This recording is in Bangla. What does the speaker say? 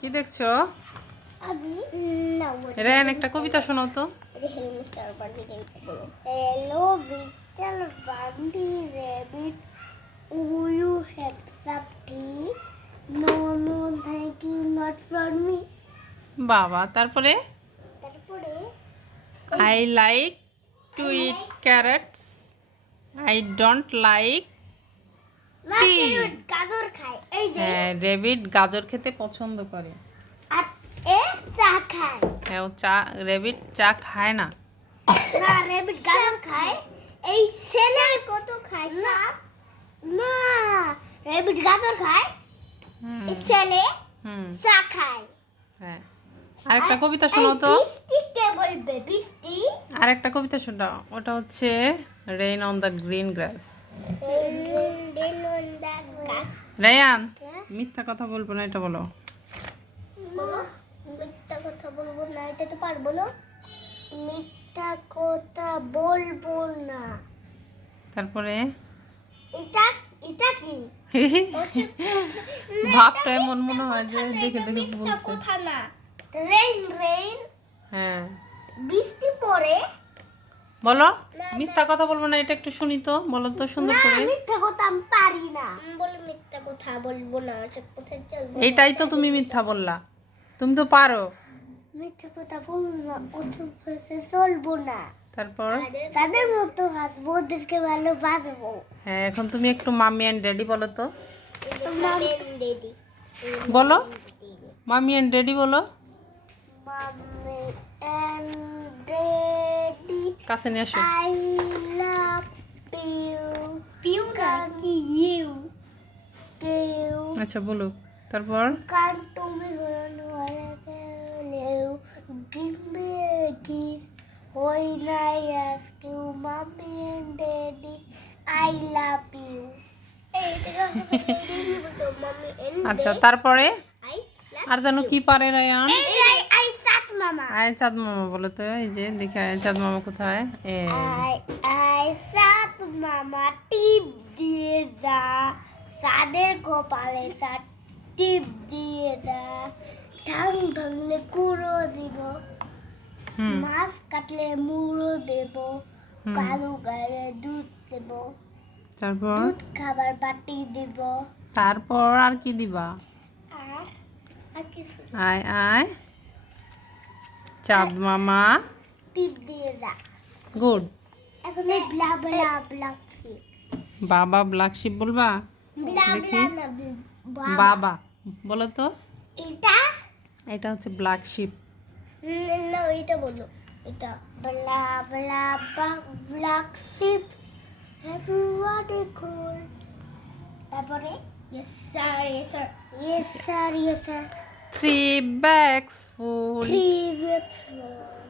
কি দেখছ? রেন একটা কবিতা শোনাও তো। Hello mister bunny rabbit do you have some tea. No no thank you not for me. বাবা তারপরে? তারপরে? I like to eat carrots I don't like গাজর খায় এই যে হ্যাঁ রেবিট গাজর খেতে পছন্দ করে। আর এ চা খায়। হ্যাঁ ও চা রেবিট চা খায় না। না রেবিট গাজর খায়। এই ছেলে কত খায় না? না রেবিট গাজর খায়। এই ছেলে হুম। চা খায়। হ্যাঁ। আরেকটা কবিতা শোনাও তো। আরেকটা কবিতা শোনাও। ওটা হচ্ছে rain on the green grass rain মিথ্যা কথা বলব না এটা বলো। মিথ্যা কথা বলব না এটা তো পারব না। মিথ্যা কথা বলব না। তারপরে? এটা এটা কি? ভাবটা এমন মনে হয় যে দেখে দেখে বলছে। কথা না। রেইন রেইন হ্যাঁ। বৃষ্টি পড়ে বলো মিথ্যা কথা বলব না এটা একটু শুনি তো বলো তো সুন্দর করে। মিথ্যা কথা আমি পারি না। বলে মিথ্যা কথা বলব না এইটাই তো তুমি মিথ্যা বললা। তুমি তো পারো। মিথ্যা কথা বলব না কথা চলবো না। তারপর? তাদের মতো হাসবো ওদেরকে ভালোবাসবো। হ্যাঁ এখন তুমি একটু মাম্মি অ্যান্ড ড্যাডি বলো তো। ডেডি বলো। মাম্মি অ্যান্ড ড্যাডি বলো। কাছে নিয়ে আসো আই লাভ ইউ পিউ কি ইউ কেউ আচ্ছা বলো তারপর কান তুমি হলো হলেও ask you mommy and daddy I love you এই এটা mommy and আচ্ছা তারপরে আর যেন কি পারে রায়ান এই আই আই সাত মামা আয় চাঁদ মামা বলো তো এই যে দেখে আয় চাঁদ মামা কোথায়? আই সাত মামা টিপ দিয়ে যা। সাদের কপালে সাত টিপ দিয়ে যা। ঠাং ভাঙলে কুড়ো দিব। মাছ কাটলে মুড়ো দেব। কালো গায়ে দুধ দেব। তারপর? দুধ খাবার বাটি দেব। তারপর আর কি দিবা? আর আর কিছু। আয় আয়। চাঁদ মামা? টিপ দিয়ে যা গুড এখন ব্লা ব্লা ব্লা বাবা ব্ল্যাক শিপ বলবা? দেখি। বাবা বলো তো। এটা? এটা হচ্ছে ব্ল্যাক শিপ না এটা বলো। এটা blah blah black sheep everyone coal তারপরে yes sir yes sir yes sir yes sir Three bags full. Three bags full.